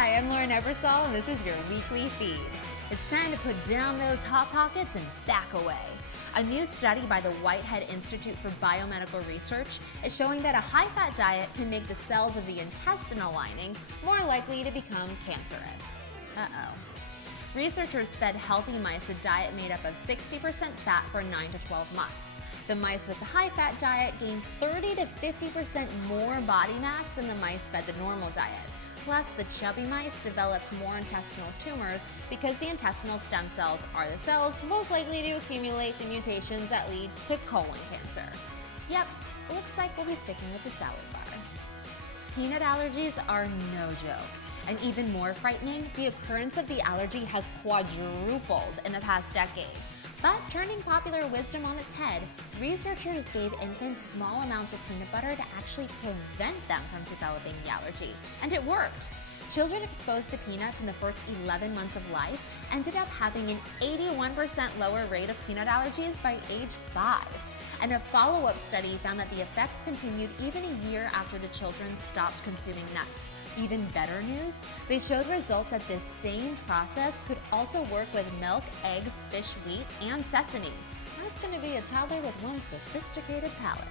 Hi, I'm Lauren Ebersol, and this is your weekly feed. It's time to put down those Hot Pockets and back away. A new study by the Whitehead Institute for Biomedical Research is showing that a high-fat diet can make the cells of the intestinal lining more likely to become cancerous. Uh-oh. Researchers fed healthy mice a diet made up of 60% fat for 9 to 12 months. The mice with the high-fat diet gained 30 to 50% more body mass than the mice fed the normal diet. Plus, the chubby mice developed more intestinal tumors because the intestinal stem cells are the cells most likely to accumulate the mutations that lead to colon cancer. Yep, looks like we'll be sticking with the salad bar. Peanut allergies are no joke. And even more frightening, the occurrence of the allergy has quadrupled in the past decade. But turning popular wisdom on its head, researchers gave infants small amounts of peanut butter to actually prevent them from developing the allergy. And it worked. Children exposed to peanuts in the first 11 months of life ended up having an 81% lower rate of peanut allergies by age 5. And a follow-up study found that the effects continued even a year after the children stopped consuming nuts. Even better news, they showed results that this same process could also work with milk, eggs, fish, wheat, and sesame. That's going to be a toddler with one sophisticated palate.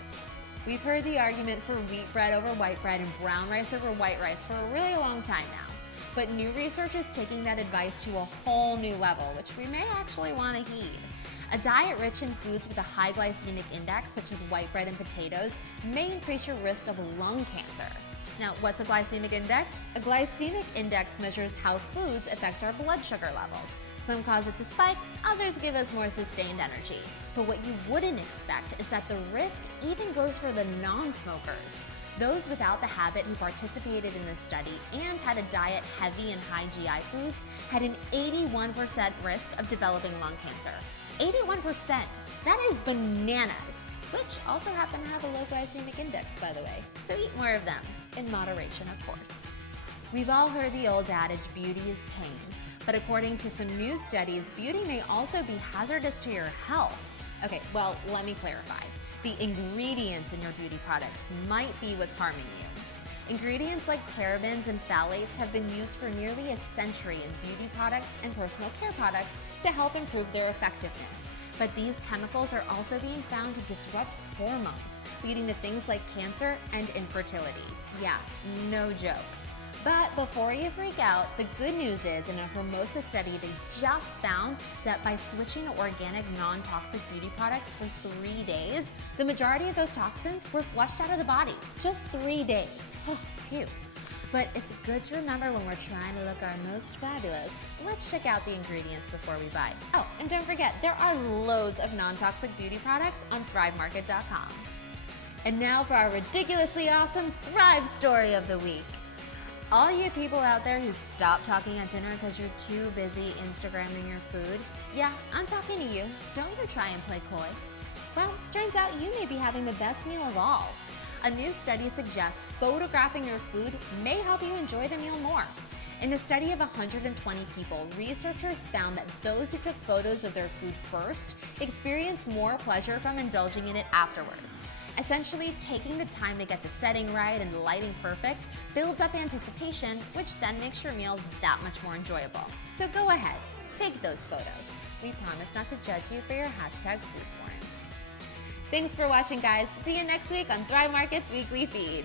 We've heard the argument for wheat bread over white bread and brown rice over white rice for a really long time now. But new research is taking that advice to a whole new level, which we may actually want to heed. A diet rich in foods with a high glycemic index, such as white bread and potatoes, may increase your risk of lung cancer. Now, what's a glycemic index? A glycemic index measures how foods affect our blood sugar levels. Some cause it to spike, others give us more sustained energy. But what you wouldn't expect is that the risk even goes for the non-smokers. Those without the habit who participated in this study and had a diet heavy in high GI foods had an 81% risk of developing lung cancer. 81%! That is bananas! Which also happen to have a low glycemic index, by the way. So eat more of them, in moderation, of course. We've all heard the old adage, beauty is pain. But according to some new studies, beauty may also be hazardous to your health. Okay, well, let me clarify. The ingredients in your beauty products might be what's harming you. Ingredients like parabens and phthalates have been used for nearly a century in beauty products and personal care products to help improve their effectiveness. But these chemicals are also being found to disrupt hormones, leading to things like cancer and infertility. Yeah, no joke. But before you freak out, the good news is in a Hermosa study, they just found that by switching to organic, non-toxic beauty products for 3 days, the majority of those toxins were flushed out of the body. Just 3 days. Oh, phew. But it's good to remember when we're trying to look our most fabulous. Let's check out the ingredients before we buy. Oh, and don't forget, there are loads of non-toxic beauty products on ThriveMarket.com. And now for our ridiculously awesome Thrive story of the week. All you people out there who stop talking at dinner because you're too busy Instagramming your food, yeah, I'm talking to you. Don't go try and play coy. Well, turns out you may be having the best meal of all. A new study suggests photographing your food may help you enjoy the meal more. In a study of 120 people, researchers found that those who took photos of their food first experienced more pleasure from indulging in it afterwards. Essentially, taking the time to get the setting right and the lighting perfect builds up anticipation, which then makes your meal that much more enjoyable. So go ahead, take those photos. We promise not to judge you for your hashtag food porn. Thanks for watching, guys. See you next week on Thrive Market's Weekly Feed.